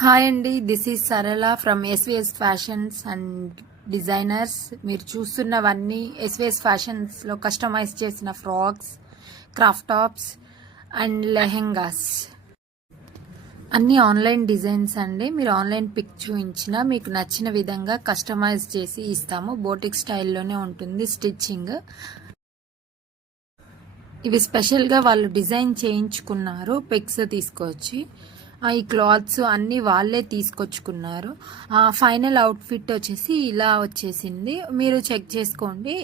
Hi అండి, this is సరళ from SVS fashions and designers. మీరు చూస్తున్నవన్నీ ఎస్విఎస్ ఫ్యాషన్స్లో కస్టమైజ్ చేసిన frocks, craft tops and lehengas. అన్నీ ఆన్లైన్ డిజైన్స్ అండి. మీరు ఆన్లైన్ పిక్ చూపించినా మీకు నచ్చిన విధంగా కస్టమైజ్ చేసి ఇస్తాము. బోటిక్ స్టైల్లోనే ఉంటుంది స్టిచ్చింగ్. ఇవి స్పెషల్గా వాళ్ళు డిజైన్ చేయించుకున్నారు. పిక్స్ తీసుకొచ్చి ఈ క్లాత్స్ అన్నీ వాళ్ళే తీసుకొచ్చుకున్నారు. ఫైనల్ అవుట్ఫిట్ వచ్చేసి ఇలా వచ్చేసింది. మీరు చెక్ చేసుకోండి.